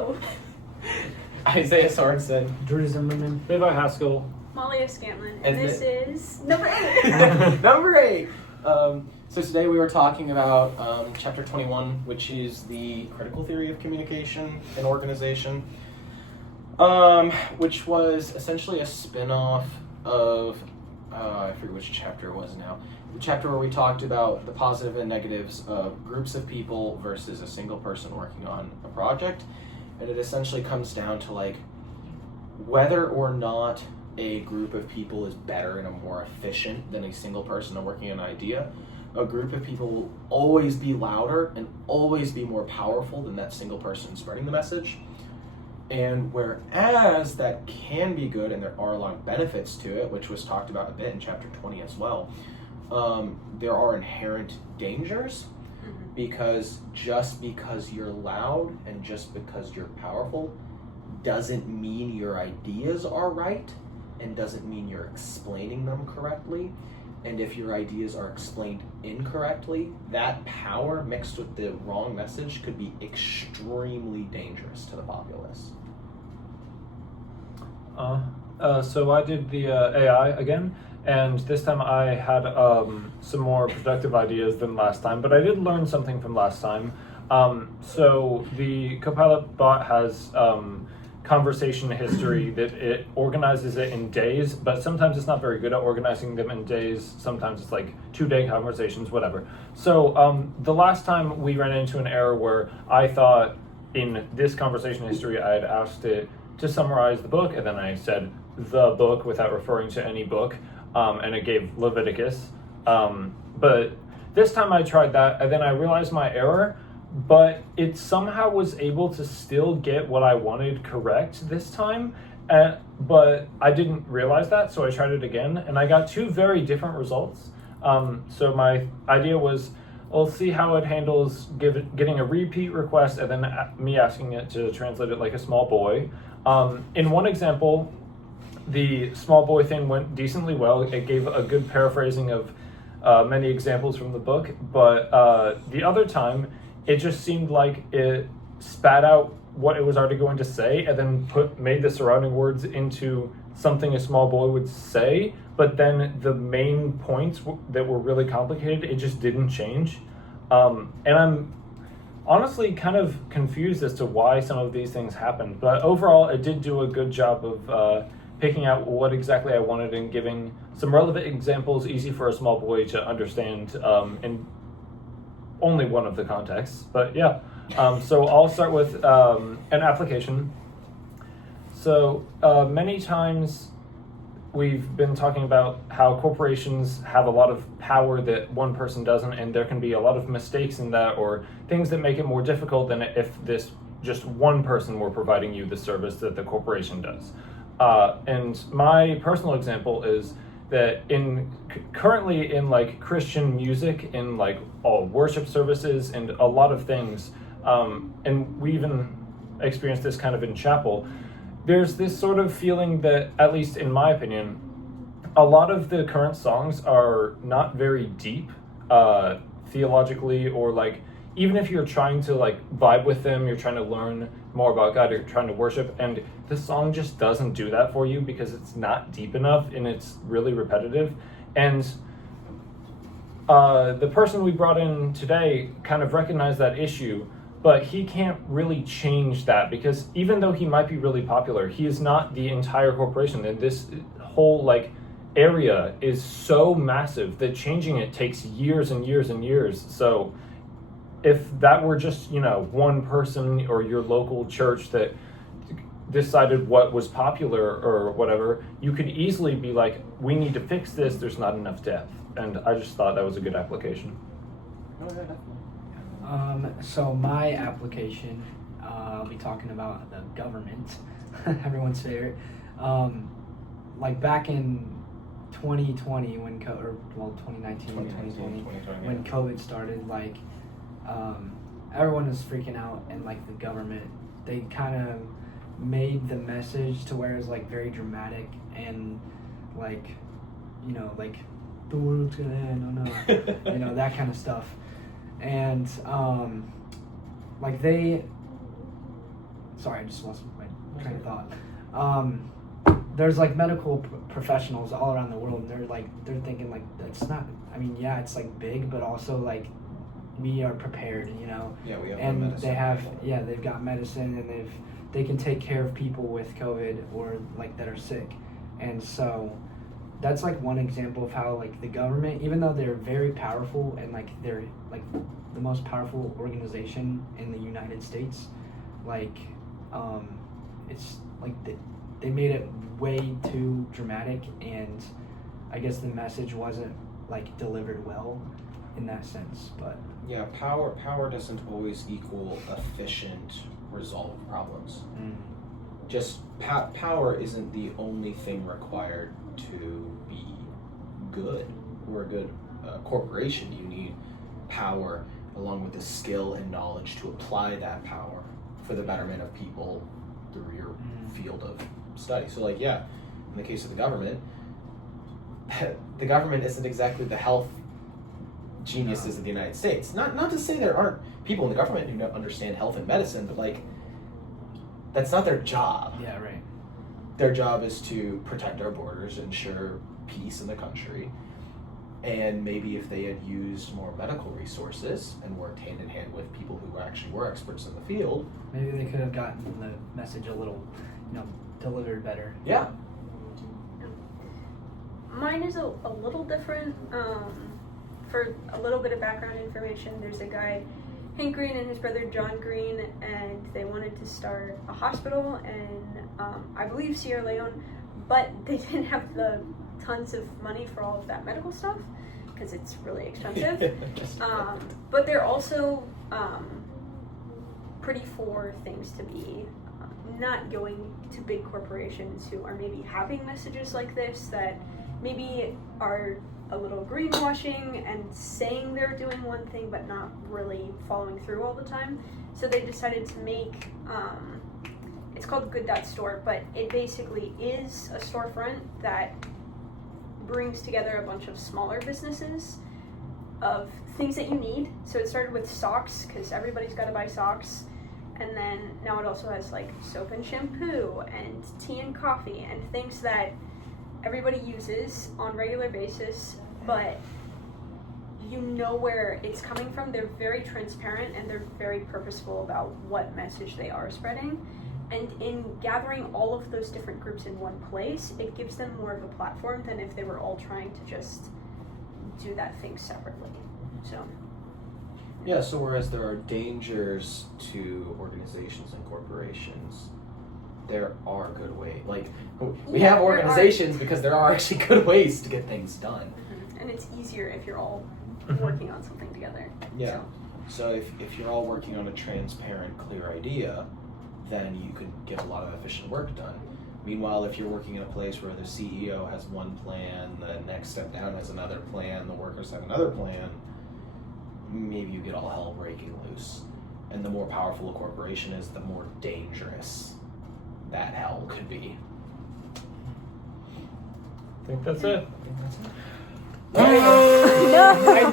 Hello. Isaiah Sorensen. Drew Zimmerman. Levi Haskell. Malia Scanlon. And And this is number 8. Number 8. So today we were talking about chapter 21, which is the critical theory of communication and organization, which was essentially a spin-off of, I forget which chapter it was now, the chapter where we talked about the positive and negatives of groups of people versus a single person working on a project. And it essentially comes down to like whether or not a group of people is better and more efficient than a single person working an idea. A group of people will always be louder and always be more powerful than that single person spreading the message. And whereas that can be good and there are a lot of benefits to it, which was talked about a bit in chapter 20 as well, there are inherent dangers, because just because you're loud and just because you're powerful doesn't mean your ideas are right and doesn't mean you're explaining them correctly. And if your ideas are explained incorrectly, that power mixed with the wrong message could be extremely dangerous to the populace. So I did the AI again, and this time I had some more productive ideas than last time, but I did learn something from last time. So the Copilot bot has conversation history that it organizes it in days, but sometimes it's not very good at organizing them in days. Sometimes it's like 2-day conversations, whatever. So the last time we ran into an error where I thought in this conversation history I had asked it to summarize the book, and then I said the book without referring to any book, and it gave Leviticus. But this time I tried that, and then I realized my error, but it somehow was able to still get what I wanted correct this time, but I didn't realize that, so I tried it again, and I got 2 very different results. So my idea was, I'll see how it handles getting a repeat request and then me asking it to translate it like a small boy. In one example, the small boy thing went decently well. It gave a good paraphrasing of many examples from the book, but the other time, it just seemed like it spat out what it was already going to say and then made the surrounding words into something a small boy would say, but then the main points that were really complicated, it just didn't change. And I'm honestly kind of confused as to why some of these things happened, but overall it did do a good job of picking out what exactly I wanted and giving some relevant examples easy for a small boy to understand in only one of the contexts. But yeah, so I'll start with an application. So many times we've been talking about how corporations have a lot of power that one person doesn't, and there can be a lot of mistakes in that or things that make it more difficult than if this just one person were providing you the service that the corporation does. And my personal example is that currently in like Christian music, in like all worship services and a lot of things, and we even experienced this kind of in chapel, there's this sort of feeling that, at least in my opinion, a lot of the current songs are not very deep theologically, or like even if you're trying to like vibe with them, you're trying to learn more about God, you're trying to worship, and the song just doesn't do that for you because it's not deep enough and it's really repetitive. And the person we brought in today kind of recognized that issue, but he can't really change that because even though he might be really popular, he is not the entire corporation, and this whole like area is so massive that changing it takes years and years and years. So if that were just, one person or your local church that decided what was popular or whatever, you could easily be like, we need to fix this, there's not enough depth. And I just thought that was a good application. So my application, I'll be talking about the government, everyone's favorite. Like back in 2020 when 2019, 2020, when COVID started, like everyone was freaking out, and like the government, they kind of made the message to where it was like very dramatic and like, like the world's gonna end, oh no, that kind of stuff. And like they sorry, I just lost my train of thought. There's like medical professionals all around the world, and they're thinking like it's not. I mean, yeah, it's like big, but also like we are prepared, you know. Yeah, we have And medicine. they've got medicine, and they can take care of people with COVID or like that are sick, and so that's like one example of how like the government, even though they're very powerful and like they're like the most powerful organization in the United States, like it's like they made it way too dramatic, and I guess the message wasn't like delivered well in that sense. But Yeah, power doesn't always equal efficient resolve problems. Just power isn't the only thing required to be good or a good corporation. You need power along with the skill and knowledge to apply that power for the betterment of people through your field of study. So like, yeah, in the case of the government isn't exactly the health geniuses of the United States. Not to say there aren't people in the government who don't understand health and medicine, but like that's not their job. yeah, right. Their job is to protect our borders, ensure peace in the country, and maybe if they had used more medical resources and worked hand in hand with people who actually were experts in the field, Maybe they could have gotten the message a little, delivered better. yeah. Mine is a little different. For a little bit of background information, there's a guy, Hank Green, and his brother John Green, and they wanted to start a hospital in, I believe, Sierra Leone, but they didn't have the tons of money for all of that medical stuff because it's really expensive. But they're also pretty for things to be not going to big corporations who are maybe having messages like this that maybe are a little greenwashing and saying they're doing one thing but not really following through all the time. So they decided to make, it's called Good.Store, but it basically is a storefront that brings together a bunch of smaller businesses of things that you need. So it started with socks, because everybody's got to buy socks. And then now it also has like soap and shampoo and tea and coffee and things that everybody uses on a regular basis, but you know where it's coming from. They're very transparent and they're very purposeful about what message they are spreading. And in gathering all of those different groups in one place, it gives them more of a platform than if they were all trying to just do that thing separately. So Yeah, so whereas there are dangers to organizations and corporations, there are good ways. Like, we Yeah, have there organizations because there are actually good ways to get things done. and it's easier if you're all working on something together. Yeah. So if you're all working on a transparent, clear idea, then you could get a lot of efficient work done. Meanwhile, if you're working in a place where the CEO has one plan, the next step down has another plan, the workers have another plan, maybe you get all hell breaking loose. And the more powerful a corporation is, the more dangerous that hell could be. I think that's it. I think that's it. No.